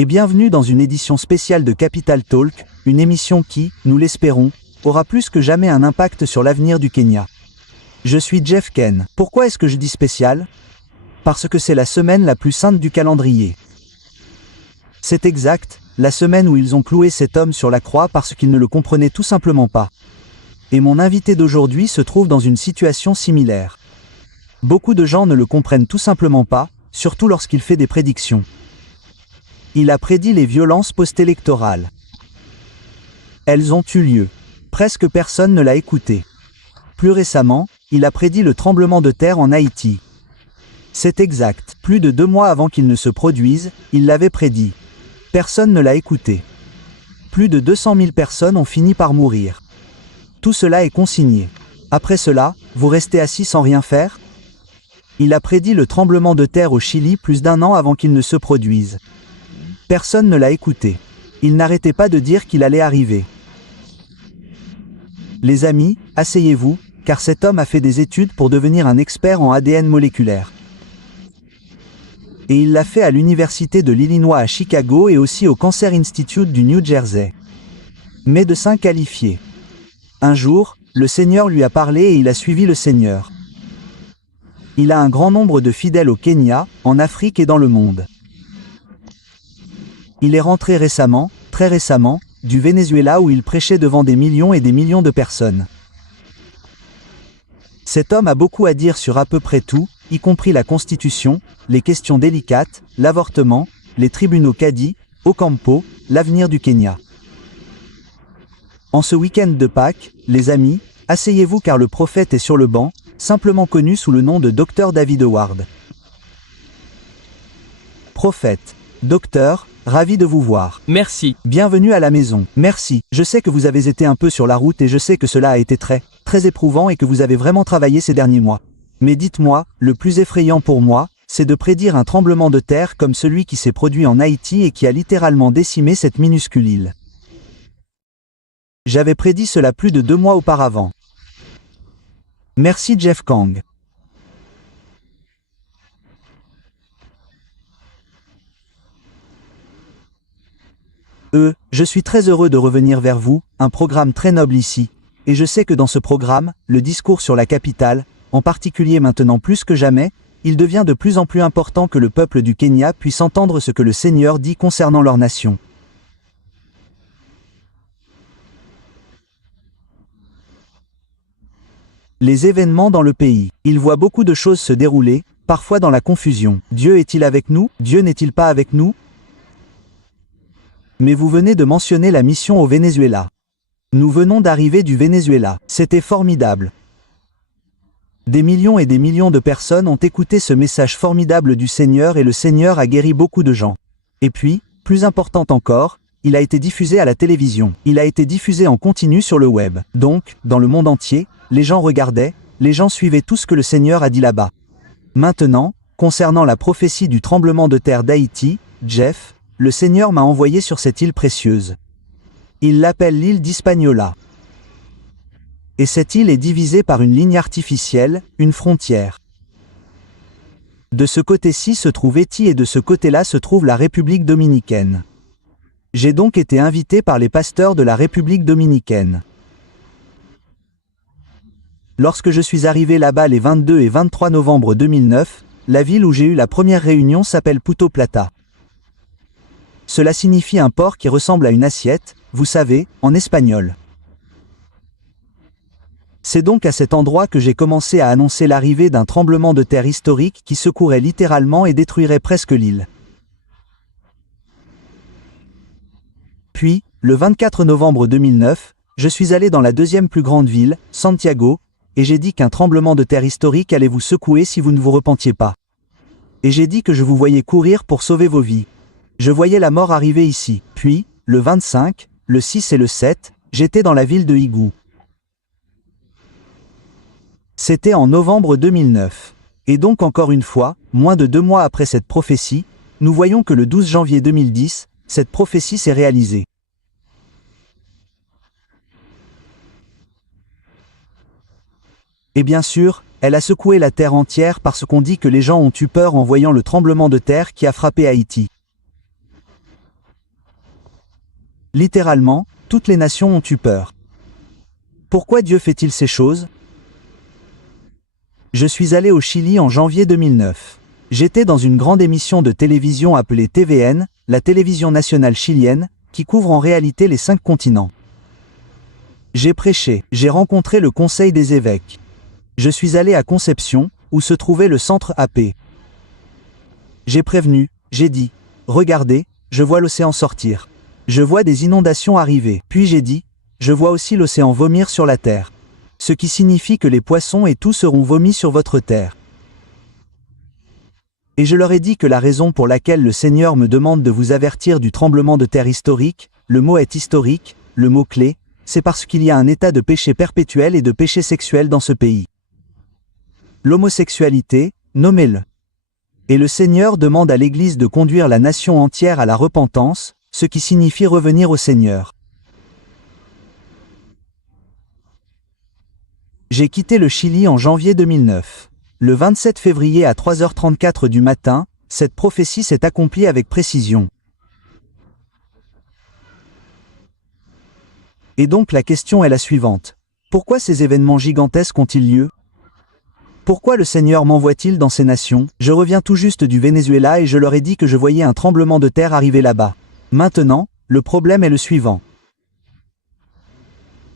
Et bienvenue dans une édition spéciale de Capital Talk, une émission qui, nous l'espérons, aura plus que jamais un impact sur l'avenir du Kenya. Je suis Jeff Ken. Pourquoi est-ce que je dis spécial? Parce que c'est la semaine la plus sainte du calendrier. C'est exact, la semaine où ils ont cloué cet homme sur la croix parce qu'ils ne le comprenaient tout simplement pas. Et mon invité d'aujourd'hui se trouve dans une situation similaire. Beaucoup de gens ne le comprennent tout simplement pas, surtout lorsqu'il fait des prédictions. Il a prédit les violences post-électorales. Elles ont eu lieu. Presque personne ne l'a écouté. Plus récemment, il a prédit le tremblement de terre en Haïti. C'est exact. Plus de 2 mois avant qu'il ne se produise, il l'avait prédit. Personne ne l'a écouté. Plus de 200 000 personnes ont fini par mourir. Tout cela est consigné. Après cela, vous restez assis sans rien faire? Il a prédit le tremblement de terre au Chili plus d'1 an avant qu'il ne se produise. Personne ne l'a écouté. Il n'arrêtait pas de dire qu'il allait arriver. Les amis, asseyez-vous, car cet homme a fait des études pour devenir un expert en ADN moléculaire. Et il l'a fait à l'université de l'Illinois à Chicago et aussi au Cancer Institute du New Jersey. Médecin qualifié. Un jour, le Seigneur lui a parlé et il a suivi le Seigneur. Il a un grand nombre de fidèles au Kenya, en Afrique et dans le monde. Il est rentré récemment, très récemment, du Venezuela où il prêchait devant des millions et des millions de personnes. Cet homme a beaucoup à dire sur à peu près tout, y compris la Constitution, les questions délicates, l'avortement, les tribunaux Kadi, Ocampo, l'avenir du Kenya. En ce week-end de Pâques, les amis, asseyez-vous car le prophète est sur le banc, simplement connu sous le nom de Dr David Howard. Prophète, docteur, ravi de vous voir. Merci. Bienvenue à la maison. Merci. Je sais que vous avez été un peu sur la route et je sais que cela a été très éprouvant et que vous avez vraiment travaillé ces derniers mois. Mais dites-moi, le plus effrayant pour moi, c'est de prédire un tremblement de terre comme celui qui s'est produit en Haïti et qui a littéralement décimé cette minuscule île. J'avais prédit cela plus de 2 mois auparavant. Merci Jeff Kang. Je suis très heureux de revenir vers vous, un programme très noble ici, et je sais que dans ce programme, le discours sur la capitale, en particulier maintenant plus que jamais, il devient de plus en plus important que le peuple du Kenya puisse entendre ce que le Seigneur dit concernant leur nation. Les événements dans le pays. Il voit beaucoup de choses se dérouler, parfois dans la confusion. Dieu est-il avec nous? Dieu n'est-il pas avec nous? Mais vous venez de mentionner la mission au Venezuela. Nous venons d'arriver du Venezuela. C'était formidable. Des millions et des millions de personnes ont écouté ce message formidable du Seigneur et le Seigneur a guéri beaucoup de gens. Et puis, plus important encore, il a été diffusé à la télévision. Il a été diffusé en continu sur le web. Donc, dans le monde entier, les gens regardaient, les gens suivaient tout ce que le Seigneur a dit là-bas. Maintenant, concernant la prophétie du tremblement de terre d'Haïti, Jeff, le Seigneur m'a envoyé sur cette île précieuse. Il l'appelle l'île d'Hispaniola. Et cette île est divisée par une ligne artificielle, une frontière. De ce côté-ci se trouve Haïti et de ce côté-là se trouve la République dominicaine. J'ai donc été invité par les pasteurs de la République dominicaine. Lorsque je suis arrivé là-bas les 22 et 23 novembre 2009, la ville où j'ai eu la première réunion s'appelle Puerto Plata. Cela signifie un port qui ressemble à une assiette, vous savez, en espagnol. C'est donc à cet endroit que j'ai commencé à annoncer l'arrivée d'un tremblement de terre historique qui secouerait littéralement et détruirait presque l'île. Puis, le 24 novembre 2009, je suis allé dans la deuxième plus grande ville, Santiago, et j'ai dit qu'un tremblement de terre historique allait vous secouer si vous ne vous repentiez pas. Et j'ai dit que je vous voyais courir pour sauver vos vies. Je voyais la mort arriver ici. Puis, le 25, le 6 et le 7, j'étais dans la ville de Higou. C'était en novembre 2009. Et donc encore une fois, moins de 2 mois après cette prophétie, nous voyons que le 12 janvier 2010, cette prophétie s'est réalisée. Et bien sûr, elle a secoué la terre entière parce qu'on dit que les gens ont eu peur en voyant le tremblement de terre qui a frappé Haïti. Littéralement, toutes les nations ont eu peur. Pourquoi Dieu fait-il ces choses? Je suis allé au Chili en janvier 2009. J'étais dans une grande émission de télévision appelée TVN, la télévision nationale chilienne, qui couvre en réalité les 5 continents. J'ai prêché, j'ai rencontré le Conseil des évêques. Je suis allé à Concepción, où se trouvait le centre AP. J'ai prévenu, j'ai dit, regardez, je vois l'océan sortir. Je vois des inondations arriver. Puis j'ai dit, je vois aussi l'océan vomir sur la terre. Ce qui signifie que les poissons et tout seront vomis sur votre terre. Et je leur ai dit que la raison pour laquelle le Seigneur me demande de vous avertir du tremblement de terre historique, le mot est historique, le mot clé, c'est parce qu'il y a un état de péché perpétuel et de péché sexuel dans ce pays. L'homosexualité, nommez-le. Et le Seigneur demande à l'Église de conduire la nation entière à la repentance, ce qui signifie revenir au Seigneur. J'ai quitté le Chili en janvier 2009. Le 27 février à 3h34 du matin, cette prophétie s'est accomplie avec précision. Et donc la question est la suivante. Pourquoi ces événements gigantesques ont-ils lieu? Pourquoi le Seigneur m'envoie-t-il dans ces nations? Je reviens tout juste du Venezuela et je leur ai dit que je voyais un tremblement de terre arriver là-bas. Maintenant, le problème est le suivant.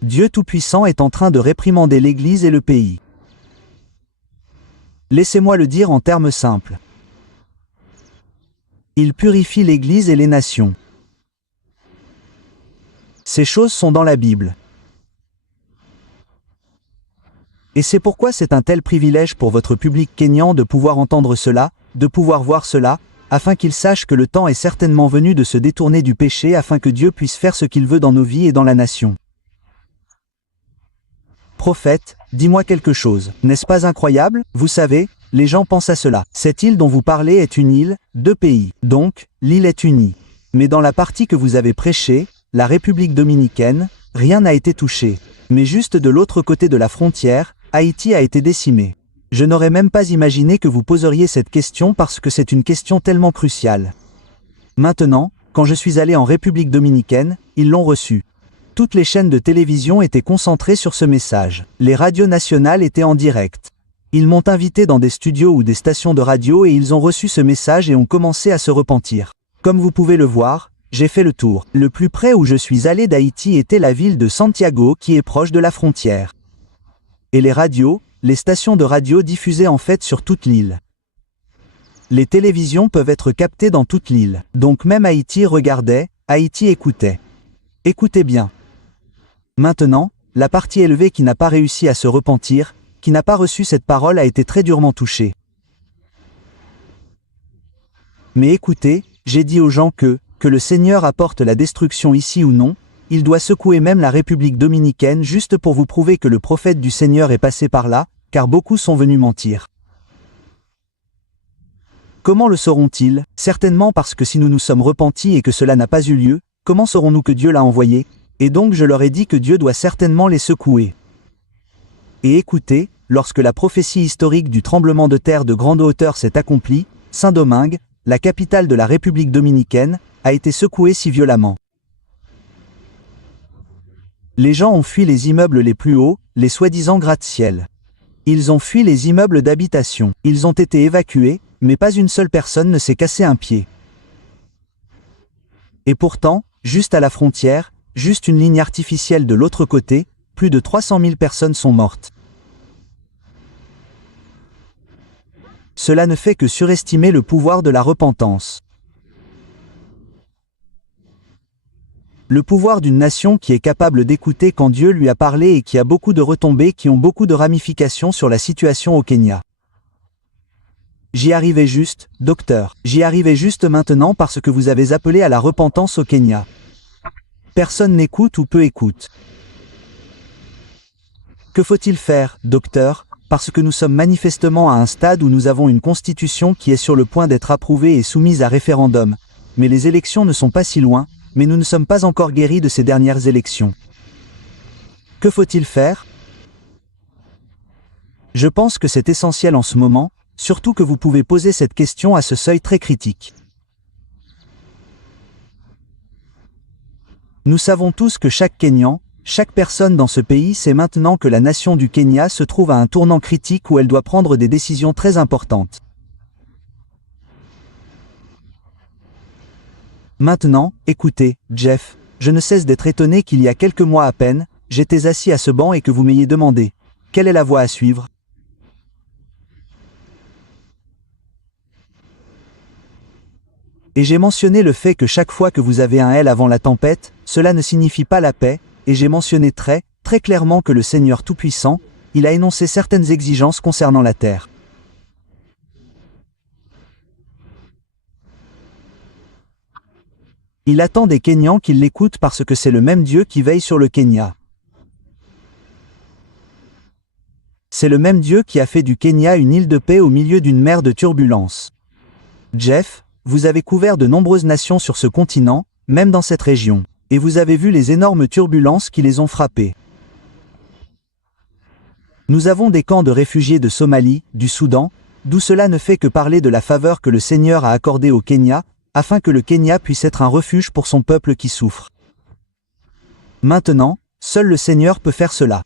Dieu Tout-Puissant est en train de réprimander l'Église et le pays. Laissez-moi le dire en termes simples. Il purifie l'Église et les nations. Ces choses sont dans la Bible. Et c'est pourquoi c'est un tel privilège pour votre public kényan de pouvoir entendre cela, de pouvoir voir cela, afin qu'il sache que le temps est certainement venu de se détourner du péché afin que Dieu puisse faire ce qu'il veut dans nos vies et dans la nation. Prophète, dis-moi quelque chose, n'est-ce pas incroyable? Vous savez, les gens pensent à cela. Cette île dont vous parlez est une île, 2 pays. Donc, l'île est unie. Mais dans la partie que vous avez prêchée, la République dominicaine, rien n'a été touché. Mais juste de l'autre côté de la frontière, Haïti a été décimé. Je n'aurais même pas imaginé que vous poseriez cette question parce que c'est une question tellement cruciale. Maintenant, quand je suis allé en République dominicaine, ils l'ont reçu. Toutes les chaînes de télévision étaient concentrées sur ce message. Les radios nationales étaient en direct. Ils m'ont invité dans des studios ou des stations de radio et ils ont reçu ce message et ont commencé à se repentir. Comme vous pouvez le voir, j'ai fait le tour. Le plus près où je suis allé d'Haïti était la ville de Santiago qui est proche de la frontière. Et les radios, les stations de radio diffusaient en fait sur toute l'île. Les télévisions peuvent être captées dans toute l'île. Donc même Haïti regardait, Haïti écoutait. Écoutez bien. Maintenant, la partie élevée qui n'a pas réussi à se repentir, qui n'a pas reçu cette parole a été très durement touchée. Mais écoutez, j'ai dit aux gens que le Seigneur apporte la destruction ici ou non, il doit secouer même la République dominicaine juste pour vous prouver que le prophète du Seigneur est passé par là, car beaucoup sont venus mentir. Comment le sauront-ils? Certainement parce que si nous nous sommes repentis et que cela n'a pas eu lieu, comment saurons-nous que Dieu l'a envoyé? Et donc je leur ai dit que Dieu doit certainement les secouer. Et écoutez, lorsque la prophétie historique du tremblement de terre de grande hauteur s'est accomplie, Saint-Domingue, la capitale de la République dominicaine, a été secouée si violemment. Les gens ont fui les immeubles les plus hauts, les soi-disant gratte-ciel. Ils ont fui les immeubles d'habitation. Ils ont été évacués, mais pas une seule personne ne s'est cassé un pied. Et pourtant, juste à la frontière, juste une ligne artificielle de l'autre côté, plus de 300 000 personnes sont mortes. Cela ne fait que surestimer le pouvoir de la repentance. Le pouvoir d'une nation qui est capable d'écouter quand Dieu lui a parlé et qui a beaucoup de retombées qui ont beaucoup de ramifications sur la situation au Kenya. J'y arrivais juste, docteur. J'y arrivais juste maintenant parce que vous avez appelé à la repentance au Kenya. Personne n'écoute ou peu écoute. Que faut-il faire, docteur? Parce que nous sommes manifestement à un stade où nous avons une constitution qui est sur le point d'être approuvée et soumise à référendum. Mais les élections ne sont pas si loin, mais nous ne sommes pas encore guéris de ces dernières élections. Que faut-il faire? Je pense que c'est essentiel en ce moment, surtout que vous pouvez poser cette question à ce seuil très critique. Nous savons tous que chaque Kényan, chaque personne dans ce pays sait maintenant que la nation du Kenya se trouve à un tournant critique où elle doit prendre des décisions très importantes. Maintenant, écoutez, Jeff, je ne cesse d'être étonné qu'il y a quelques mois à peine, j'étais assis à ce banc et que vous m'ayez demandé « Quelle est la voie à suivre ?» Et j'ai mentionné le fait que chaque fois que vous avez un L avant la tempête, cela ne signifie pas la paix, et j'ai mentionné très clairement que le Seigneur Tout-Puissant, il a énoncé certaines exigences concernant la terre. Il attend des Kenyans qui l'écoutent parce que c'est le même Dieu qui veille sur le Kenya. C'est le même Dieu qui a fait du Kenya une île de paix au milieu d'une mer de turbulences. Jeff, vous avez couvert de nombreuses nations sur ce continent, même dans cette région, et vous avez vu les énormes turbulences qui les ont frappées. Nous avons des camps de réfugiés de Somalie, du Soudan, d'où cela ne fait que parler de la faveur que le Seigneur a accordée au Kenya, afin que le Kenya puisse être un refuge pour son peuple qui souffre. Maintenant, seul le Seigneur peut faire cela.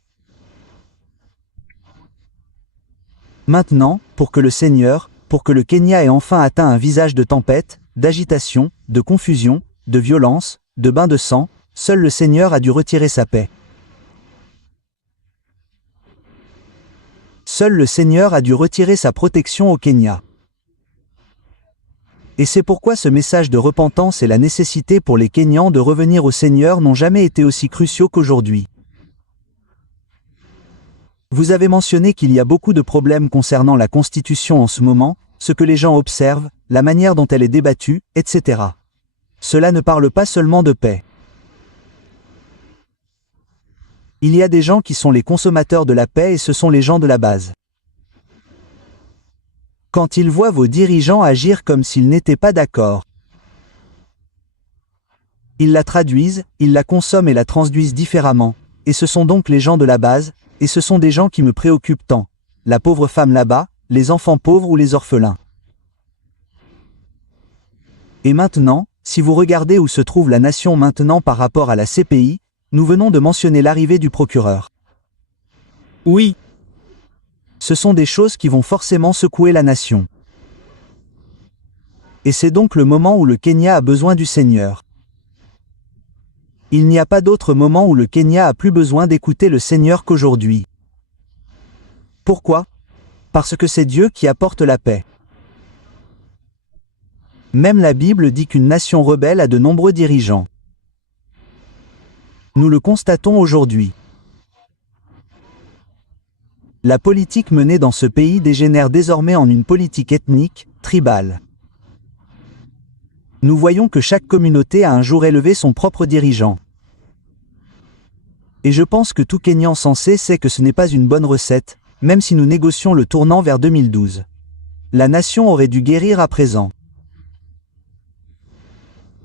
Maintenant, pour que le Kenya ait enfin atteint un visage de tempête, d'agitation, de confusion, de violence, de bain de sang, seul le Seigneur a dû retirer sa paix. Seul le Seigneur a dû retirer sa protection au Kenya. Et c'est pourquoi ce message de repentance et la nécessité pour les Kenyans de revenir au Seigneur n'ont jamais été aussi cruciaux qu'aujourd'hui. Vous avez mentionné qu'il y a beaucoup de problèmes concernant la Constitution en ce moment, ce que les gens observent, la manière dont elle est débattue, etc. Cela ne parle pas seulement de paix. Il y a des gens qui sont les consommateurs de la paix et ce sont les gens de la base. Quand ils voient vos dirigeants agir comme s'ils n'étaient pas d'accord, ils la traduisent, ils la consomment et la transduisent différemment, et ce sont donc les gens de la base, et ce sont des gens qui me préoccupent tant. La pauvre femme là-bas, les enfants pauvres ou les orphelins. Et maintenant, si vous regardez où se trouve la nation maintenant par rapport à la CPI, nous venons de mentionner l'arrivée du procureur. Oui. Ce sont des choses qui vont forcément secouer la nation. Et c'est donc le moment où le Kenya a besoin du Seigneur. Il n'y a pas d'autre moment où le Kenya a plus besoin d'écouter le Seigneur qu'aujourd'hui. Pourquoi ? Parce que c'est Dieu qui apporte la paix. Même la Bible dit qu'une nation rebelle a de nombreux dirigeants. Nous le constatons aujourd'hui. La politique menée dans ce pays dégénère désormais en une politique ethnique, tribale. Nous voyons que chaque communauté a un jour élevé son propre dirigeant. Et je pense que tout Kenyan sensé sait que ce n'est pas une bonne recette, même si nous négocions le tournant vers 2012. La nation aurait dû guérir à présent.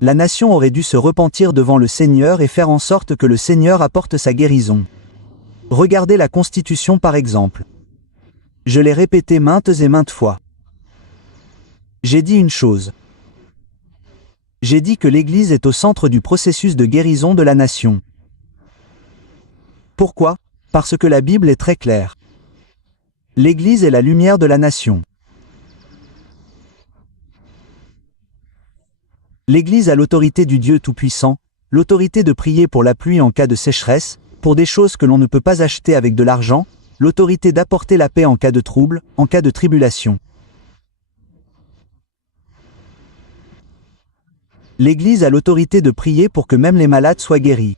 La nation aurait dû se repentir devant le Seigneur et faire en sorte que le Seigneur apporte sa guérison. Regardez la Constitution par exemple. Je l'ai répété maintes et maintes fois. J'ai dit une chose. J'ai dit que l'Église est au centre du processus de guérison de la nation. Pourquoi ? Parce que la Bible est très claire. L'Église est la lumière de la nation. L'Église a l'autorité du Dieu Tout-Puissant, l'autorité de prier pour la pluie en cas de sécheresse, pour des choses que l'on ne peut pas acheter avec de l'argent, l'autorité d'apporter la paix en cas de trouble, en cas de tribulation. L'Église a l'autorité de prier pour que même les malades soient guéris.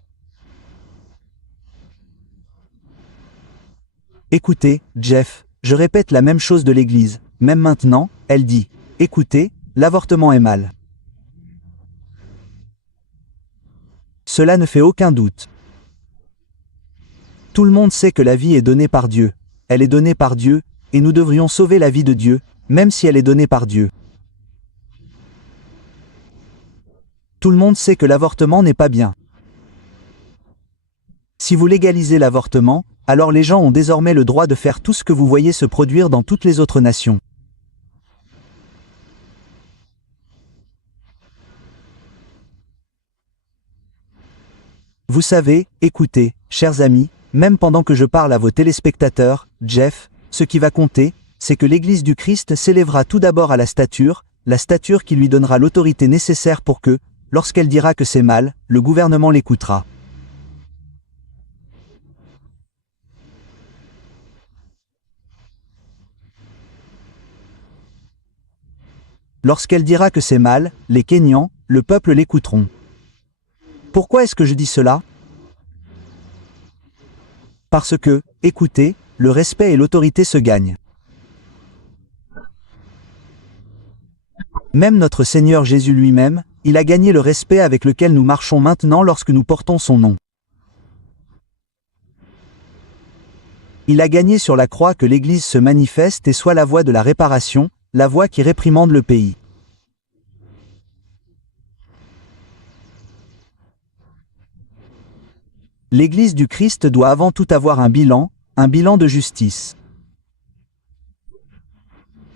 Écoutez, Jeff, je répète la même chose de l'Église, même maintenant, elle dit, écoutez, l'avortement est mal. Cela ne fait aucun doute. Tout le monde sait que la vie est donnée par Dieu, elle est donnée par Dieu, et nous devrions sauver la vie de Dieu, même si elle est donnée par Dieu. Tout le monde sait que l'avortement n'est pas bien. Si vous légalisez l'avortement, alors les gens ont désormais le droit de faire tout ce que vous voyez se produire dans toutes les autres nations. Vous savez, écoutez, chers amis, même pendant que je parle à vos téléspectateurs, Jeff, ce qui va compter, c'est que l'Église du Christ s'élèvera tout d'abord à la stature qui lui donnera l'autorité nécessaire pour que, lorsqu'elle dira que c'est mal, le gouvernement l'écoutera. Lorsqu'elle dira que c'est mal, les Kenyans, le peuple l'écouteront. Pourquoi est-ce que je dis cela? Parce que, écoutez, le respect et l'autorité se gagnent. Même notre Seigneur Jésus lui-même, il a gagné le respect avec lequel nous marchons maintenant lorsque nous portons son nom. Il a gagné sur la croix que l'Église se manifeste et soit la voix de la réparation, la voix qui réprimande le pays. L'Église du Christ doit avant tout avoir un bilan de justice.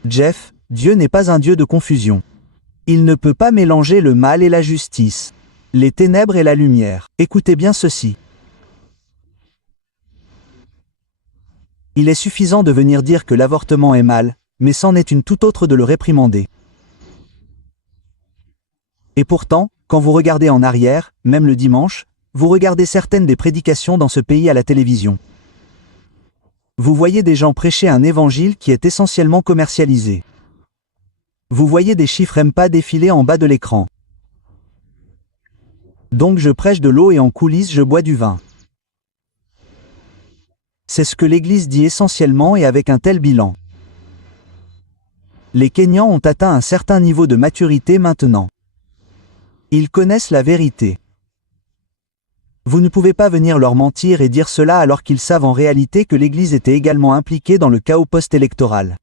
Jeff, Dieu n'est pas un Dieu de confusion. Il ne peut pas mélanger le mal et la justice, les ténèbres et la lumière. Écoutez bien ceci. Il est suffisant de venir dire que l'avortement est mal, mais c'en est une toute autre de le réprimander. Et pourtant, quand vous regardez en arrière, même le dimanche, vous regardez certaines des prédications dans ce pays à la télévision. Vous voyez des gens prêcher un évangile qui est essentiellement commercialisé. Vous voyez des chiffres MPA défiler en bas de l'écran. Donc je prêche de l'eau et en coulisses je bois du vin. C'est ce que l'Église dit essentiellement et avec un tel bilan. Les Kenyans ont atteint un certain niveau de maturité maintenant. Ils connaissent la vérité. Vous ne pouvez pas venir leur mentir et dire cela alors qu'ils savent en réalité que l'Église était également impliquée dans le chaos post-électoral.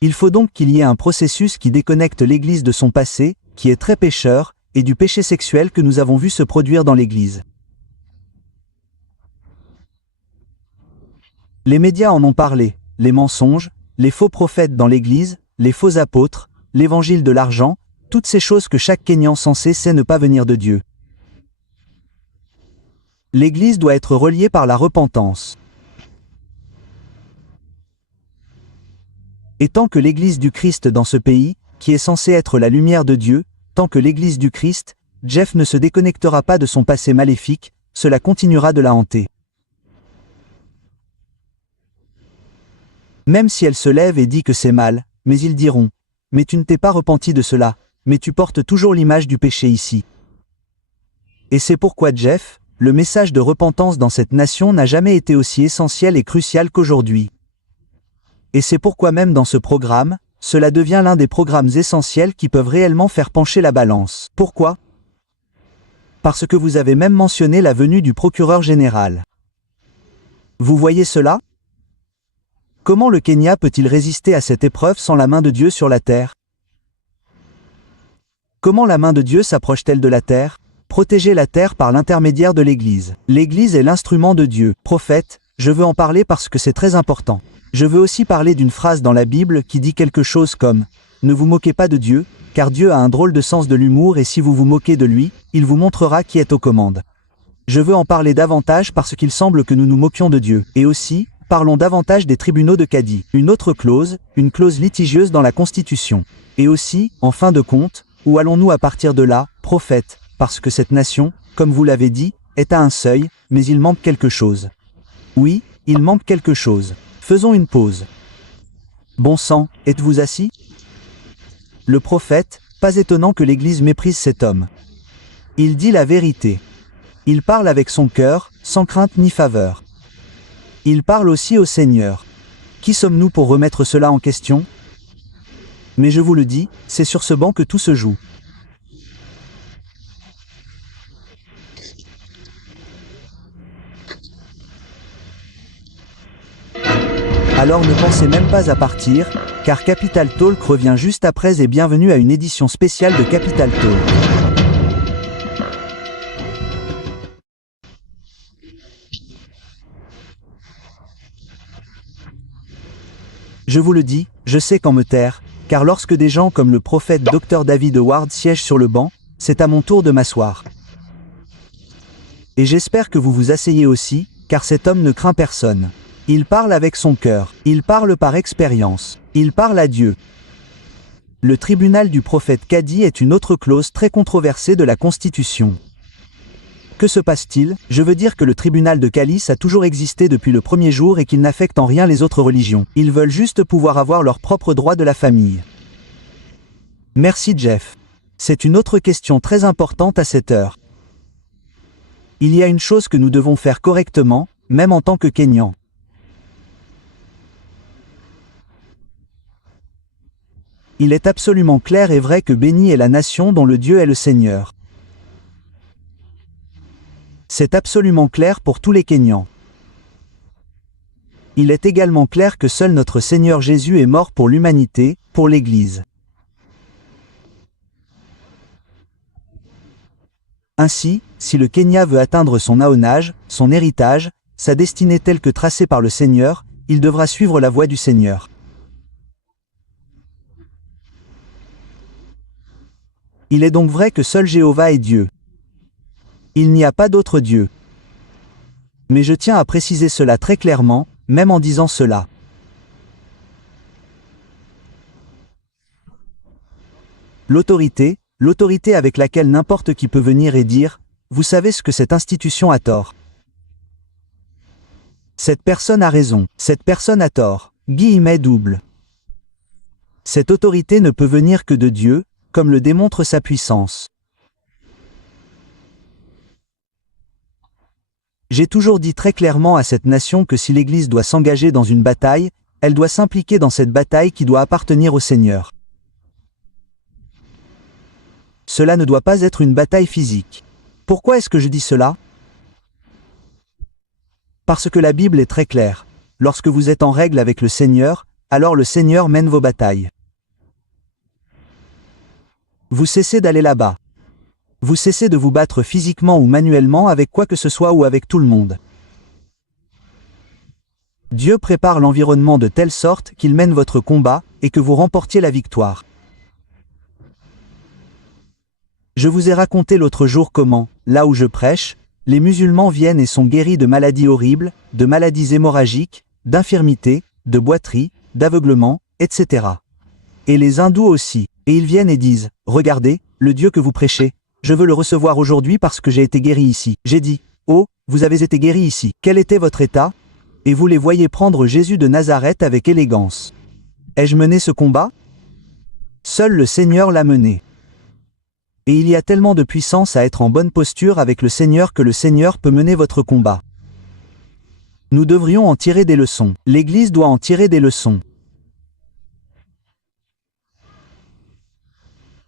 Il faut donc qu'il y ait un processus qui déconnecte l'Église de son passé, qui est très pécheur, et du péché sexuel que nous avons vu se produire dans l'Église. Les médias en ont parlé, les mensonges, les faux prophètes dans l'Église, les faux apôtres, l'évangile de l'argent, toutes ces choses que chaque Kenyan censé sait ne pas venir de Dieu. L'Église doit être reliée par la repentance. Et tant que l'Église du Christ dans ce pays, qui est censée être la lumière de Dieu, tant que l'Église du Christ, Jeff ne se déconnectera pas de son passé maléfique, cela continuera de la hanter. Même si elle se lève et dit que c'est mal, mais ils diront, « Mais tu ne t'es pas repenti de cela, mais tu portes toujours l'image du péché ici. » Et c'est pourquoi Jeff, le message de repentance dans cette nation n'a jamais été aussi essentiel et crucial qu'aujourd'hui. Et c'est pourquoi même dans ce programme, cela devient l'un des programmes essentiels qui peuvent réellement faire pencher la balance. Pourquoi? Parce que vous avez même mentionné la venue du procureur général. Vous voyez cela? Comment le Kenya peut-il résister à cette épreuve sans la main de Dieu sur la terre? Comment la main de Dieu s'approche-t-elle de la terre? Protéger la terre par l'intermédiaire de l'Église. L'Église est l'instrument de Dieu. Prophète, je veux en parler parce que c'est très important. Je veux aussi parler d'une phrase dans la Bible qui dit quelque chose comme « Ne vous moquez pas de Dieu, car Dieu a un drôle de sens de l'humour et si vous vous moquez de lui, il vous montrera qui est aux commandes. » Je veux en parler davantage parce qu'il semble que nous nous moquions de Dieu. Et aussi, parlons davantage des tribunaux de Cadi. Une autre clause, une clause litigieuse dans la Constitution. Et aussi, en fin de compte, où allons-nous à partir de là, prophète, parce que cette nation, comme vous l'avez dit, est à un seuil, mais il manque quelque chose. Oui, il manque quelque chose. Faisons une pause. Bon sang, êtes-vous assis? Le prophète, pas étonnant que l'Église méprise cet homme. Il dit la vérité. Il parle avec son cœur, sans crainte ni faveur. Il parle aussi au Seigneur. Qui sommes-nous pour remettre cela en question? Mais je vous le dis, c'est sur ce banc que tout se joue. Alors ne pensez même pas à partir, car Capital Talk revient juste après et bienvenue à une édition spéciale de Capital Talk. Je vous le dis, je sais quand me taire, car lorsque des gens comme le prophète Dr David Howard siègent sur le banc, c'est à mon tour de m'asseoir. Et j'espère que vous vous asseyez aussi, car cet homme ne craint personne. Il parle avec son cœur, il parle par expérience, il parle à Dieu. Le tribunal du prophète Cadi est une autre clause très controversée de la Constitution. Que se passe-t-il? Je veux dire que le tribunal de Calice a toujours existé depuis le premier jour et qu'il n'affecte en rien les autres religions. Ils veulent juste pouvoir avoir leurs propres droits de la famille. Merci Jeff. C'est une autre question très importante à cette heure. Il y a une chose que nous devons faire correctement, même en tant que Kenyans. Il est absolument clair et vrai que béni est la nation dont le Dieu est le Seigneur. C'est absolument clair pour tous les Kenyans. Il est également clair que seul notre Seigneur Jésus est mort pour l'humanité, pour l'Église. Ainsi, si le Kenya veut atteindre son aonage, son héritage, sa destinée telle que tracée par le Seigneur, il devra suivre la voie du Seigneur. Il est donc vrai que seul Jéhovah est Dieu. Il n'y a pas d'autre Dieu. Mais je tiens à préciser cela très clairement, même en disant cela. L'autorité avec laquelle n'importe qui peut venir et dire « Vous savez ce que cette institution a tort. Cette personne a raison, cette personne a tort, guillemets double. » Cette autorité ne peut venir que de Dieu, comme le démontre sa puissance. J'ai toujours dit très clairement à cette nation que si l'Église doit s'engager dans une bataille, elle doit s'impliquer dans cette bataille qui doit appartenir au Seigneur. Cela ne doit pas être une bataille physique. Pourquoi est-ce que je dis cela? Parce que la Bible est très claire. Lorsque vous êtes en règle avec le Seigneur, alors le Seigneur mène vos batailles. Vous cessez d'aller là-bas. Vous cessez de vous battre physiquement ou manuellement avec quoi que ce soit ou avec tout le monde. Dieu prépare l'environnement de telle sorte qu'il mène votre combat, et que vous remportiez la victoire. Je vous ai raconté l'autre jour comment, là où je prêche, les musulmans viennent et sont guéris de maladies horribles, de maladies hémorragiques, d'infirmités, de boiteries, d'aveuglement, etc. Et les hindous aussi, et ils viennent et disent, « Regardez, le Dieu que vous prêchez, je veux le recevoir aujourd'hui parce que j'ai été guéri ici. » J'ai dit, « Oh, vous avez été guéri ici. Quel était votre état? » Et vous les voyez prendre Jésus de Nazareth avec élégance. Ai-je mené ce combat? Seul le Seigneur l'a mené. Et il y a tellement de puissance à être en bonne posture avec le Seigneur que le Seigneur peut mener votre combat. Nous devrions en tirer des leçons. L'Église doit en tirer des leçons.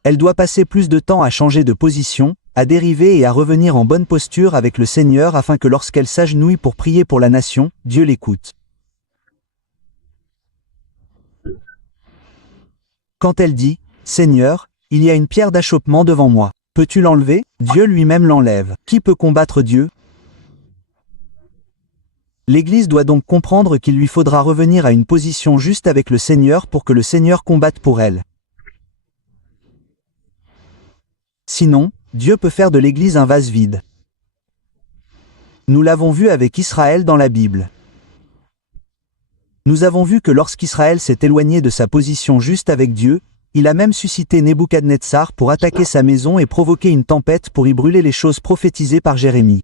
Elle doit passer plus de temps à changer de position, à dériver et à revenir en bonne posture avec le Seigneur afin que lorsqu'elle s'agenouille pour prier pour la nation, Dieu l'écoute. Quand elle dit « Seigneur, il y a une pierre d'achoppement devant moi. Peux-tu l'enlever ?» Dieu lui-même l'enlève. Qui peut combattre Dieu? L'Église doit donc comprendre qu'il lui faudra revenir à une position juste avec le Seigneur pour que le Seigneur combatte pour elle. Sinon, Dieu peut faire de l'Église un vase vide. Nous l'avons vu avec Israël dans la Bible. Nous avons vu que lorsqu'Israël s'est éloigné de sa position juste avec Dieu, il a même suscité Nebuchadnezzar pour attaquer sa maison et provoquer une tempête pour y brûler les choses prophétisées par Jérémie.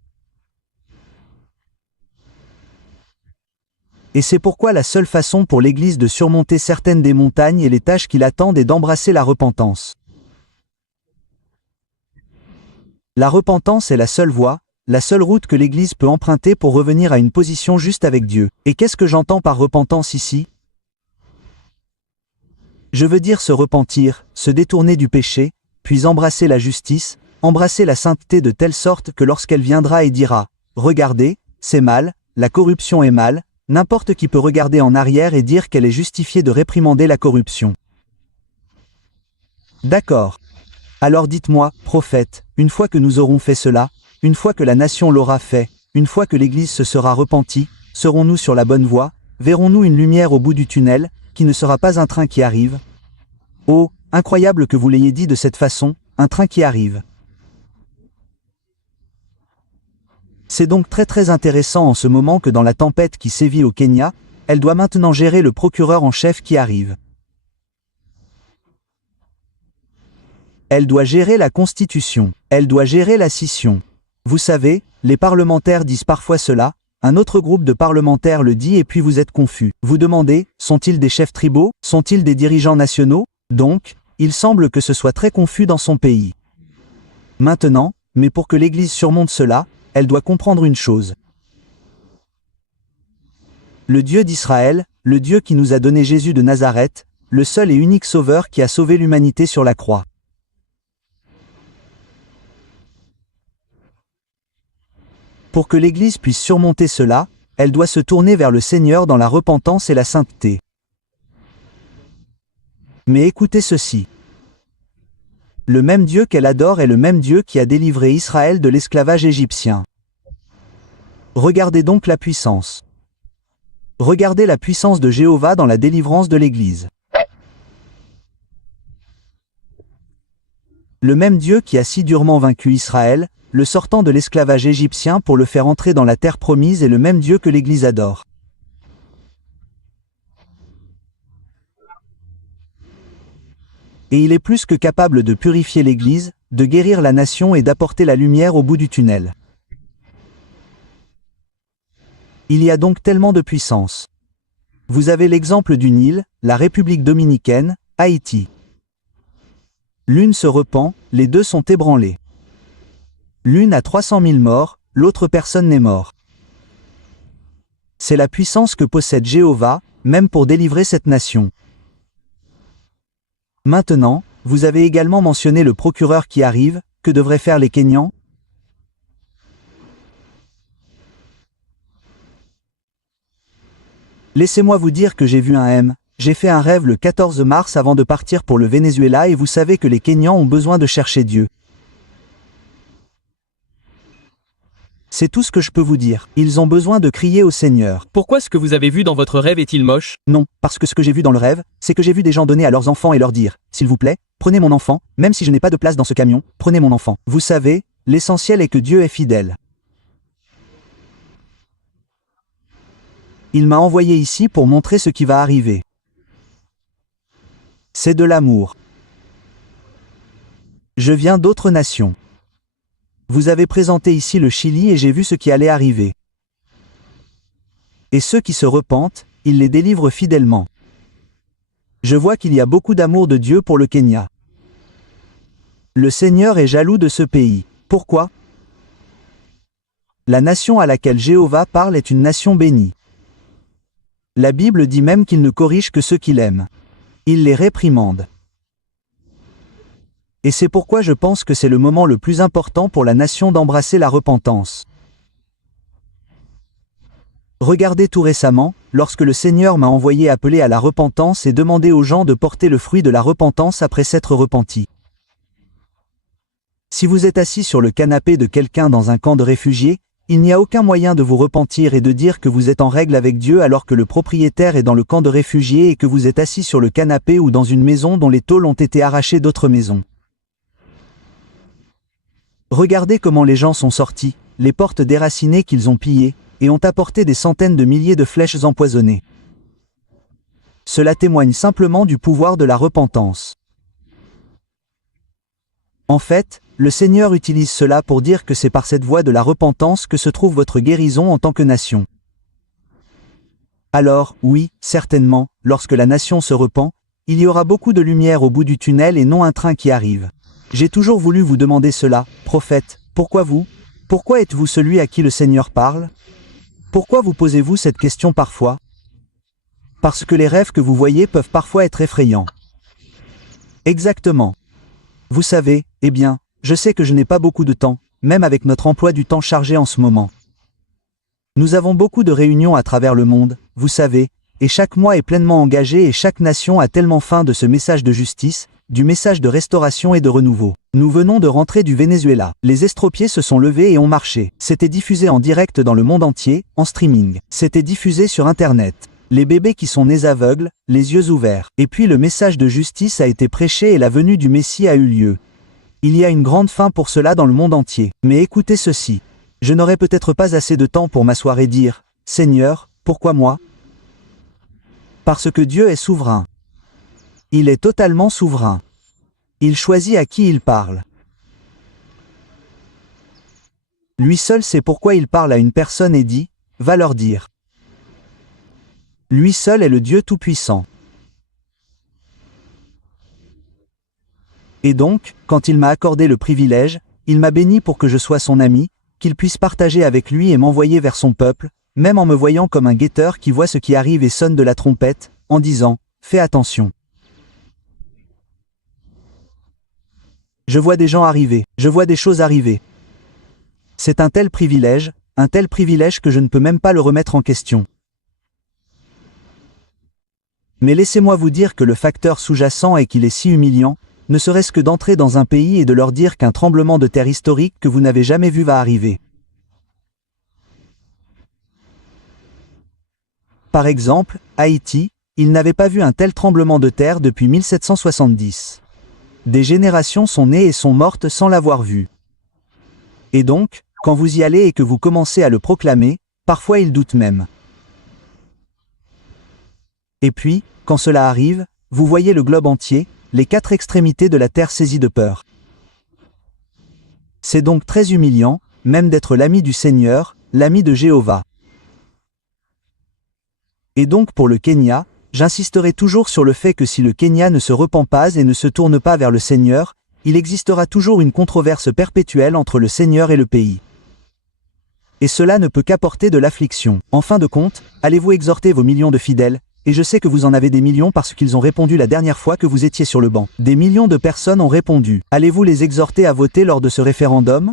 Et c'est pourquoi la seule façon pour l'Église de surmonter certaines des montagnes et les tâches qui l'attendent est d'embrasser la repentance. La repentance est la seule voie, la seule route que l'Église peut emprunter pour revenir à une position juste avec Dieu. Et qu'est-ce que j'entends par repentance ici? Je veux dire se repentir, se détourner du péché, puis embrasser la justice, embrasser la sainteté de telle sorte que lorsqu'elle viendra et dira « Regardez, c'est mal, la corruption est mal », n'importe qui peut regarder en arrière et dire qu'elle est justifiée de réprimander la corruption. D'accord. Alors dites-moi, prophète, une fois que nous aurons fait cela, une fois que la nation l'aura fait, une fois que l'Église se sera repentie, serons-nous sur la bonne voie, verrons-nous une lumière au bout du tunnel, qui ne sera pas un train qui arrive? Oh, incroyable que vous l'ayez dit de cette façon, un train qui arrive. C'est donc très intéressant en ce moment que dans la tempête qui sévit au Kenya, elle doit maintenant gérer le procureur en chef qui arrive. Elle doit gérer la Constitution. Elle doit gérer la scission. Vous savez, les parlementaires disent parfois cela, un autre groupe de parlementaires le dit et puis vous êtes confus. Vous demandez, sont-ils des chefs tribaux? Sont-ils des dirigeants nationaux? Donc, il semble que ce soit très confus dans son pays. Maintenant, mais pour que l'Église surmonte cela, elle doit comprendre une chose. Le Dieu d'Israël, le Dieu qui nous a donné Jésus de Nazareth, le seul et unique Sauveur qui a sauvé l'humanité sur la croix. Pour que l'Église puisse surmonter cela, elle doit se tourner vers le Seigneur dans la repentance et la sainteté. Mais écoutez ceci. Le même Dieu qu'elle adore est le même Dieu qui a délivré Israël de l'esclavage égyptien. Regardez donc la puissance. Regardez la puissance de Jéhovah dans la délivrance de l'Église. Le même Dieu qui a si durement vaincu Israël, le sortant de l'esclavage égyptien pour le faire entrer dans la terre promise est le même Dieu que l'Église adore. Et il est plus que capable de purifier l'Église, de guérir la nation et d'apporter la lumière au bout du tunnel. Il y a donc tellement de puissance. Vous avez l'exemple du Nil, la République dominicaine, Haïti. L'une se repent, les deux sont ébranlées. L'une a 300 000 morts, l'autre personne n'est mort. C'est la puissance que possède Jéhovah, même pour délivrer cette nation. Maintenant, vous avez également mentionné le procureur qui arrive, que devraient faire les Kenyans? Laissez-moi vous dire que j'ai vu j'ai fait un rêve le 14 mars avant de partir pour le Venezuela et vous savez que les Kenyans ont besoin de chercher Dieu. C'est tout ce que je peux vous dire. Ils ont besoin de crier au Seigneur. Pourquoi ce que vous avez vu dans votre rêve est-il moche? Non, parce que ce que j'ai vu dans le rêve, c'est que j'ai vu des gens donner à leurs enfants et leur dire, s'il vous plaît, prenez mon enfant, même si je n'ai pas de place dans ce camion, prenez mon enfant. Vous savez, l'essentiel est que Dieu est fidèle. Il m'a envoyé ici pour montrer ce qui va arriver. C'est de l'amour. Je viens d'autres nations. Vous avez présenté ici le Chili et j'ai vu ce qui allait arriver. Et ceux qui se repentent, il les délivre fidèlement. Je vois qu'il y a beaucoup d'amour de Dieu pour le Kenya. Le Seigneur est jaloux de ce pays. Pourquoi? La nation à laquelle Jéhovah parle est une nation bénie. La Bible dit même qu'il ne corrige que ceux qu'il aime. Il les réprimande. Et c'est pourquoi je pense que c'est le moment le plus important pour la nation d'embrasser la repentance. Regardez tout récemment, lorsque le Seigneur m'a envoyé appeler à la repentance et demander aux gens de porter le fruit de la repentance après s'être repentis. Si vous êtes assis sur le canapé de quelqu'un dans un camp de réfugiés, il n'y a aucun moyen de vous repentir et de dire que vous êtes en règle avec Dieu alors que le propriétaire est dans le camp de réfugiés et que vous êtes assis sur le canapé ou dans une maison dont les tôles ont été arrachées d'autres maisons. Regardez comment les gens sont sortis, les portes déracinées qu'ils ont pillées, et ont apporté des centaines de milliers de flèches empoisonnées. Cela témoigne simplement du pouvoir de la repentance. En fait, le Seigneur utilise cela pour dire que c'est par cette voie de la repentance que se trouve votre guérison en tant que nation. Alors, oui, certainement, lorsque la nation se repent, il y aura beaucoup de lumière au bout du tunnel et non un train qui arrive. J'ai toujours voulu vous demander cela, prophète, pourquoi vous? Pourquoi êtes-vous celui à qui le Seigneur parle? Pourquoi vous posez-vous cette question parfois? Parce que les rêves que vous voyez peuvent parfois être effrayants. Exactement. Vous savez, eh bien, je sais que je n'ai pas beaucoup de temps, même avec notre emploi du temps chargé en ce moment. Nous avons beaucoup de réunions à travers le monde, vous savez, et chaque mois est pleinement engagé et chaque nation a tellement faim de ce message de justice, du message de restauration et de renouveau. Nous venons de rentrer du Venezuela. Les estropiés se sont levés et ont marché. C'était diffusé en direct dans le monde entier, en streaming. C'était diffusé sur Internet. Les bébés qui sont nés aveugles, les yeux ouverts. Et puis le message de justice a été prêché et la venue du Messie a eu lieu. Il y a une grande faim pour cela dans le monde entier. Mais écoutez ceci. Je n'aurai peut-être pas assez de temps pour m'asseoir et dire, « Seigneur, pourquoi moi ?» Parce que Dieu est souverain. Il est totalement souverain. Il choisit à qui il parle. Lui seul sait pourquoi il parle à une personne et dit, « Va leur dire. » Lui seul est le Dieu Tout-Puissant. Et donc, quand il m'a accordé le privilège, il m'a béni pour que je sois son ami, qu'il puisse partager avec lui et m'envoyer vers son peuple, même en me voyant comme un guetteur qui voit ce qui arrive et sonne de la trompette, en disant, « Fais attention. » Je vois des gens arriver, je vois des choses arriver. C'est un tel privilège que je ne peux même pas le remettre en question. Mais laissez-moi vous dire que le facteur sous-jacent est qu'il est si humiliant, ne serait-ce que d'entrer dans un pays et de leur dire qu'un tremblement de terre historique que vous n'avez jamais vu va arriver. Par exemple, Haïti, ils n'avaient pas vu un tel tremblement de terre depuis 1770. Des générations sont nées et sont mortes sans l'avoir vu. Et donc, quand vous y allez et que vous commencez à le proclamer, parfois ils doutent même. Et puis, quand cela arrive, vous voyez le globe entier, les 4 extrémités de la terre saisies de peur. C'est donc très humiliant, même d'être l'ami du Seigneur, l'ami de Jéhovah. Et donc pour le Kenya, j'insisterai toujours sur le fait que si le Kenya ne se repent pas et ne se tourne pas vers le Seigneur, il existera toujours une controverse perpétuelle entre le Seigneur et le pays. Et cela ne peut qu'apporter de l'affliction. En fin de compte, allez-vous exhorter vos millions de fidèles, et je sais que vous en avez des millions parce qu'ils ont répondu la dernière fois que vous étiez sur le banc. Des millions de personnes ont répondu. Allez-vous les exhorter à voter lors de ce référendum?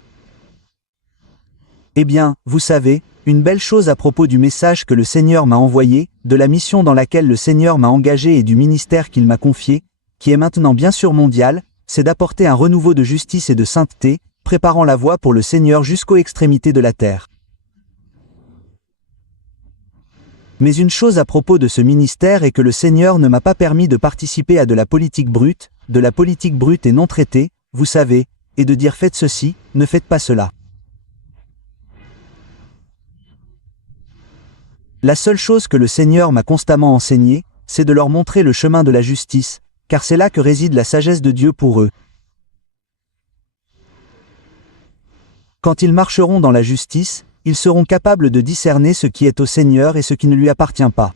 Eh bien, vous savez, une belle chose à propos du message que le Seigneur m'a envoyé, de la mission dans laquelle le Seigneur m'a engagé et du ministère qu'il m'a confié, qui est maintenant bien sûr mondial, c'est d'apporter un renouveau de justice et de sainteté, préparant la voie pour le Seigneur jusqu'aux extrémités de la terre. Mais une chose à propos de ce ministère est que le Seigneur ne m'a pas permis de participer à de la politique brute et non traitée, vous savez, et de dire faites ceci, ne faites pas cela. La seule chose que le Seigneur m'a constamment enseigné, c'est de leur montrer le chemin de la justice, car c'est là que réside la sagesse de Dieu pour eux. Quand ils marcheront dans la justice, ils seront capables de discerner ce qui est au Seigneur et ce qui ne lui appartient pas.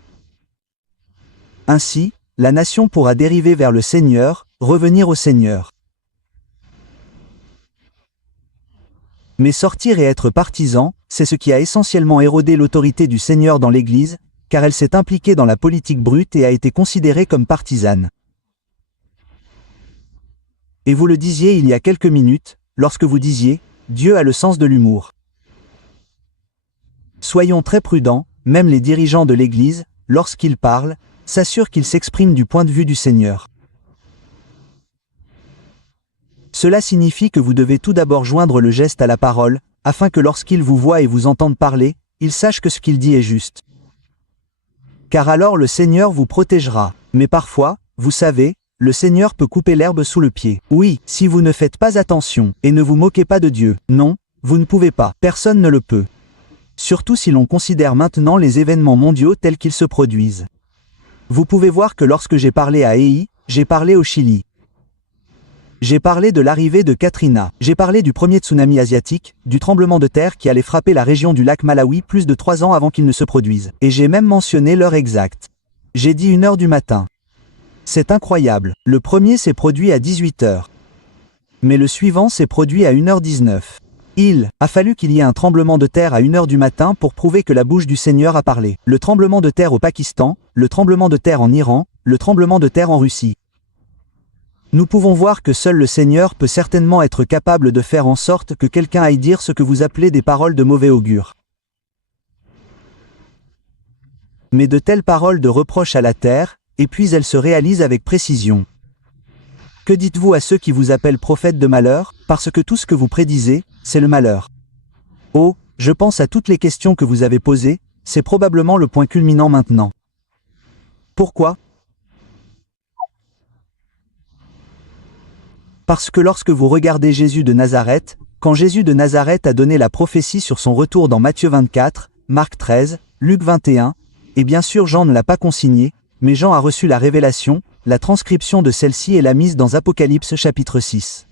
Ainsi, la nation pourra dériver vers le Seigneur, revenir au Seigneur. Mais sortir et être partisan, c'est ce qui a essentiellement érodé l'autorité du Seigneur dans l'Église, car elle s'est impliquée dans la politique brute et a été considérée comme partisane. Et vous le disiez il y a quelques minutes, lorsque vous disiez « Dieu a le sens de l'humour ». Soyons très prudents, même les dirigeants de l'Église, lorsqu'ils parlent, s'assurent qu'ils s'expriment du point de vue du Seigneur. Cela signifie que vous devez tout d'abord joindre le geste à la parole, afin que lorsqu'ils vous voient et vous entendent parler, ils sachent que ce qu'il dit est juste. Car alors le Seigneur vous protégera. Mais parfois, vous savez, le Seigneur peut couper l'herbe sous le pied. Oui, si vous ne faites pas attention, et ne vous moquez pas de Dieu, non, vous ne pouvez pas, personne ne le peut. Surtout si l'on considère maintenant les événements mondiaux tels qu'ils se produisent. Vous pouvez voir que lorsque j'ai parlé à Haïti, j'ai parlé au Chili. J'ai parlé de l'arrivée de Katrina. J'ai parlé du premier tsunami asiatique, du tremblement de terre qui allait frapper la région du lac Malawi plus de 3 ans avant qu'il ne se produise. Et j'ai même mentionné l'heure exacte. J'ai dit 1h du matin. C'est incroyable. Le premier s'est produit à 18h. Mais le suivant s'est produit à 1h19. Il a fallu qu'il y ait un tremblement de terre à 1h du matin pour prouver que la bouche du Seigneur a parlé. Le tremblement de terre au Pakistan, le tremblement de terre en Iran, le tremblement de terre en Russie. Nous pouvons voir que seul le Seigneur peut certainement être capable de faire en sorte que quelqu'un aille dire ce que vous appelez des paroles de mauvais augure. Mais de telles paroles de reproche à la terre, et puis elles se réalisent avec précision. Que dites-vous à ceux qui vous appellent prophètes de malheur, parce que tout ce que vous prédisez, c'est le malheur. Oh, je pense à toutes les questions que vous avez posées, c'est probablement le point culminant maintenant. Pourquoi ? Parce que lorsque vous regardez Jésus de Nazareth, Quand Jésus de Nazareth a donné la prophétie sur son retour dans Matthieu 24, Marc 13, Luc 21, et bien sûr Jean ne l'a pas consigné, mais Jean a reçu la révélation, la transcription de celle-ci est la mise dans Apocalypse chapitre 6.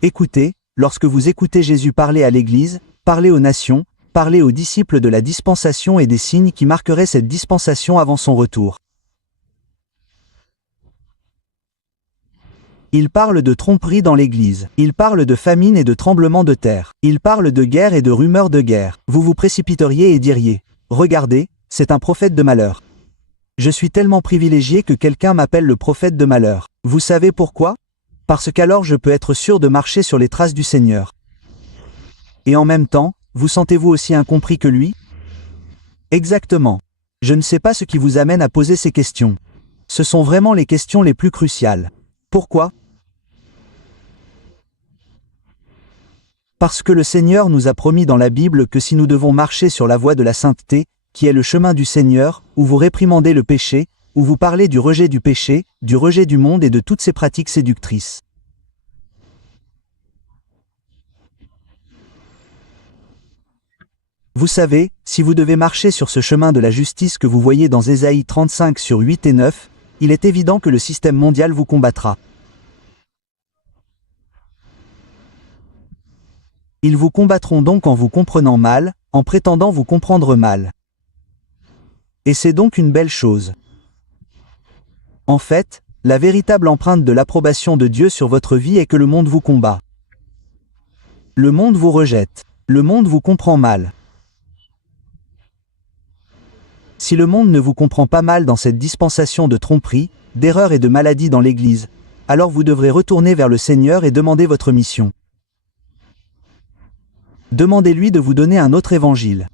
Écoutez, lorsque vous écoutez Jésus parler à l'Église, parler aux nations, parler aux disciples de la dispensation et des signes qui marqueraient cette dispensation avant son retour. Il parle de tromperie dans l'Église. Il parle de famine et de tremblement de terre. Il parle de guerre et de rumeurs de guerre. Vous vous précipiteriez et diriez, « Regardez, c'est un prophète de malheur. Je suis tellement privilégié que quelqu'un m'appelle le prophète de malheur. Vous savez pourquoi? Parce qu'alors je peux être sûr de marcher sur les traces du Seigneur. Et en même temps, vous sentez-vous aussi incompris que lui? Exactement. Je ne sais pas ce qui vous amène à poser ces questions. Ce sont vraiment les questions les plus cruciales. Pourquoi? Parce que le Seigneur nous a promis dans la Bible que si nous devons marcher sur la voie de la sainteté, qui est le chemin du Seigneur, où vous réprimandez le péché, où vous parlez du rejet du péché, du rejet du monde et de toutes ces pratiques séductrices. Vous savez, si vous devez marcher sur ce chemin de la justice que vous voyez dans Ésaïe 35 sur 8 et 9, il est évident que le système mondial vous combattra. Ils vous combattront donc en vous comprenant mal, en prétendant vous comprendre mal. Et c'est donc une belle chose. En fait, la véritable empreinte de l'approbation de Dieu sur votre vie est que le monde vous combat. Le monde vous rejette. Le monde vous comprend mal. Si le monde ne vous comprend pas mal dans cette dispensation de tromperie, d'erreur et de maladie dans l'Église, alors vous devrez retourner vers le Seigneur et demander votre mission. Demandez-lui de vous donner un autre évangile.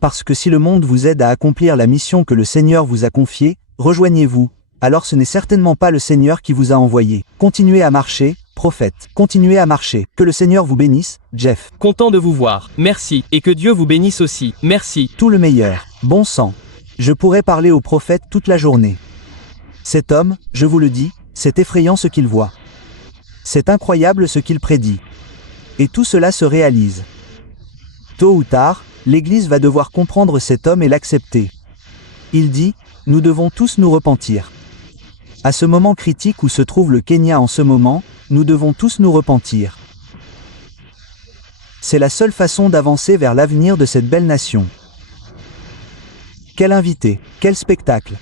Parce que si le monde vous aide à accomplir la mission que le Seigneur vous a confiée, rejoignez-vous, alors ce n'est certainement pas le Seigneur qui vous a envoyé. Continuez à marcher, prophète. Continuez à marcher. Que le Seigneur vous bénisse, Jeff. Content de vous voir. Merci. Et que Dieu vous bénisse aussi. Merci. Tout le meilleur. Bon sang. Je pourrais parler au prophète toute la journée. Cet homme, je vous le dis, c'est effrayant ce qu'il voit. C'est incroyable ce qu'il prédit. Et tout cela se réalise. Tôt ou tard, l'Église va devoir comprendre cet homme et l'accepter. Il dit, nous devons tous nous repentir. À ce moment critique où se trouve le Kenya en ce moment, nous devons tous nous repentir. C'est la seule façon d'avancer vers l'avenir de cette belle nation. Quel invité, quel spectacle!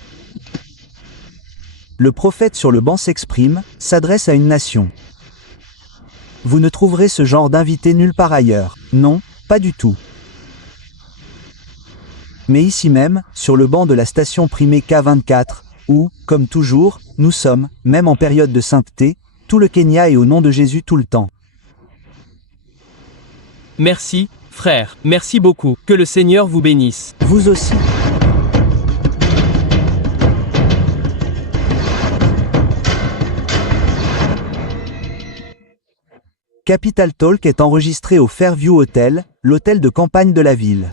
Le prophète sur le banc s'exprime, s'adresse à une nation. Vous ne trouverez ce genre d'invité nulle part ailleurs, non, pas du tout. Mais ici même, sur le banc de la station primée K24, où, comme toujours, nous sommes, même en période de sainteté, tout le Kenya et au nom de Jésus tout le temps. Merci, frère. Merci beaucoup. Que le Seigneur vous bénisse. Vous aussi. Capital Talk est enregistré au Fairview Hotel, l'hôtel de campagne de la ville.